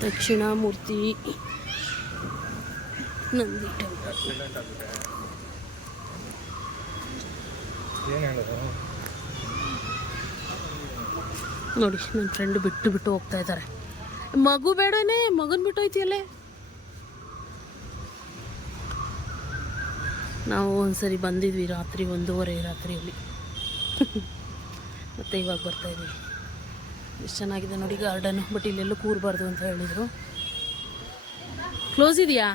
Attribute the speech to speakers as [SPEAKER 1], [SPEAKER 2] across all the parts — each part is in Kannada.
[SPEAKER 1] ದಕ್ಷಿಣಾಮೂರ್ತಿ ನಂದಿ ನೋಡಿ ನನ್ನ ಫ್ರೆಂಡ್ ಬಿಟ್ಟು ಬಿಟ್ಟು ಹೋಗ್ತಾ ಇದ್ದಾರೆ ಮಗು ಬೇಡನೇ ಮಗನ್ ಬಿಟ್ಟು ಹೋಯ್ತಿಯಲ್ಲೇ? ನಾವು ಒಂದ್ಸರಿ ಬಂದಿದ್ವಿ ರಾತ್ರಿ ಒಂದೂವರೆ ರಾತ್ರಿಯಲ್ಲಿ. ಮತ್ತೆ ಇವಾಗ ಬರ್ತಾ ಇದೀವಿ ಎಷ್ಟು ಚೆನ್ನಾಗಿದೆ ನೋಡಿ ಗಾರ್ಡನ್ ಬಟ್ ಇಲ್ಲೆಲ್ಲೂ ಕೂರಬಾರ್ದು ಅಂತ ಹೇಳಿದರು. ಕ್ಲೋಸ್ ಇದೆಯಾ?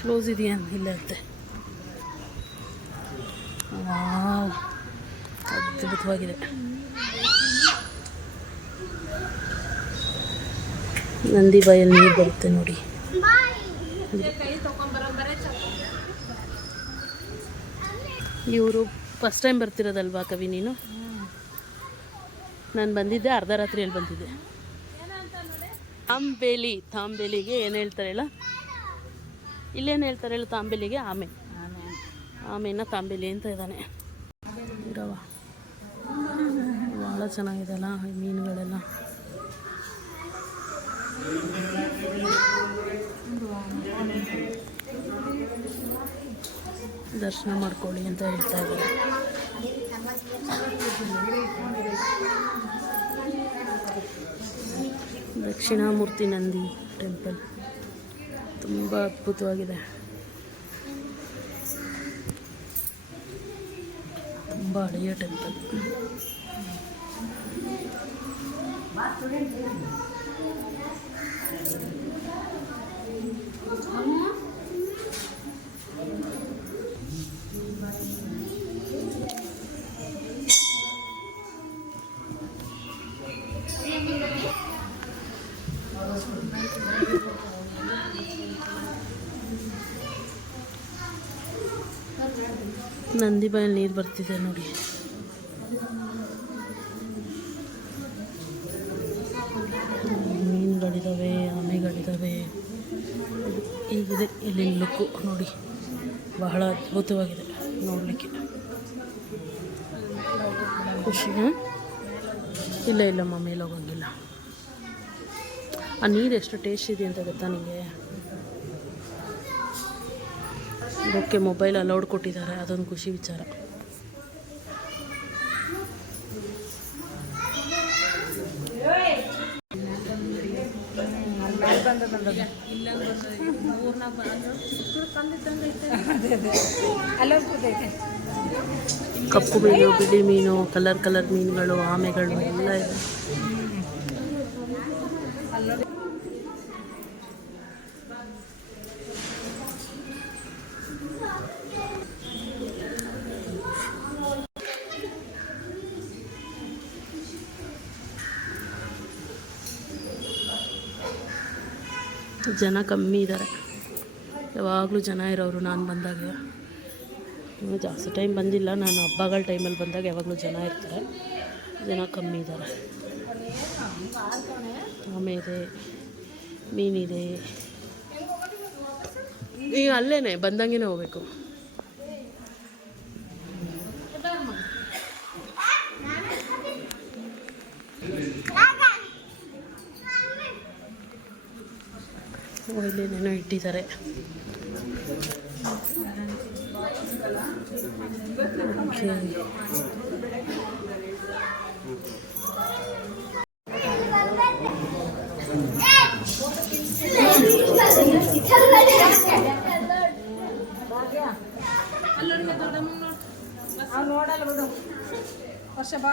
[SPEAKER 1] ಕ್ಲೋಸ್ ಇದೆಯಾ ಇಲ್ಲ ವಾವ್ ಅದ್ಭುತವಾಗಿದೆ. ನಂದಿ ಬಾಯಲ್ಲಿ ನೀರು ಬರುತ್ತೆ ನೋಡಿ. ಇವರು ಫಸ್ಟ್ ಟೈಮ್ ಬರ್ತಿರೋದಲ್ವಾ ಕವಿ ನೀನು? ನಾನು ಬಂದಿದ್ದೆ, ಅರ್ಧ ರಾತ್ರಿಯಲ್ಲಿ ಬಂದಿದ್ದೆ. ತಾಂಬೇಲಿ, ತಾಂಬೇಲಿಗೆ ಏನು ಹೇಳ್ತಾರೆ ಇಲ್ಲ ಇಲ್ಲೇನು ಹೇಳ್ತಾರೆ ಹೇಳ ತಾಂಬೇಲಿಗೆ? ಆಮೆ. ಆಮೆನ ತಾಂಬೇಲಿ ಅಂತ ಇದ್ದಾನೆ. ಇರವ ಭಾಳ ಚೆನ್ನಾಗಿದೆ ಅಲ್ಲ ಈ ಮೀನುಗಳೆಲ್ಲ? ದರ್ಶನ ಮಾಡ್ಕೊಳ್ಳಿ ಅಂತ ಹೇಳ್ತಾ ಇದ್ದಾರೆ. ದಕ್ಷಿಣಾಮೂರ್ತಿ ನಂದಿ ಟೆಂಪಲ್. ತುಂಬ ಅದ್ಭುತವಾಗಿದೆ. ತುಂಬ ಹಳೆಯ ಟೆಂಪಲ್. ನಂದಿ ಬಾಯಲ್ಲಿ ನೀರು ಬರ್ತಿದೆ ನೋಡಿ. ಮೀನುಗಳಿದ್ದಾವೆ ಆಮೆಗಳಿದ್ದಾವೆ ಹೀಗಿದೆ ಇಲ್ಲಿ ಲುಕ್ಕು ನೋಡಿ. ಬಹಳ ಅದ್ಭುತವಾಗಿದೆ ನೋಡಲಿಕ್ಕೆ. ಖುಷಿ? ಇಲ್ಲ ಇಲ್ಲಮ್ಮ ಮೇಲೆ ಹೋಗಂಗಿಲ್ಲ ಆ ನೀರು ಎಷ್ಟು ಟೇಸ್ಟ್ ಇದೆ ಅಂತ ಗೊತ್ತಾ ನಿಮಗೆ ಓಕೆ ಮೊಬೈಲ್ ಅಲೌಡ್ ಕೊಟ್ಟಿದ್ದಾರೆ, ಅದೊಂದು ಖುಷಿ ವಿಚಾರ. ಕಪ್ಪು ಮೀನು ಬಿಳಿ ಮೀನು ಕಲರ್ ಕಲರ್ ಮೀನುಗಳು ಆಮೆಗಳು ಎಲ್ಲ ಇದೆ. ಜನ ಕಮ್ಮಿ ಇದ್ದಾರೆ. ಯಾವಾಗಲೂ ಜನ ಇರೋರು ನಾನು ಬಂದಾಗ. ಜಾಸ್ತಿ ಟೈಮ್ ಬಂದಿಲ್ಲ. ನಾನು ಹಬ್ಬಗಳ ಟೈಮಲ್ಲಿ ಬಂದಾಗ ಯಾವಾಗಲೂ ಜನ ಇರ್ತಾರೆ. ಜನ ಕಮ್ಮಿ ಇದ್ದಾರೆ. ಆಮೇಲೆ ಮೀನಿದೆ. ಈಗ ಅಲ್ಲೇ ಬಂದಂಗೆ ಹೋಗ್ಬೇಕು. ಇಲ್ಲೇನೇನೋ ಇಟ್ಟಿದ್ದಾರೆ.
[SPEAKER 2] ನೋಡಲ್ಲ ವರ್ಷ ಬಾ.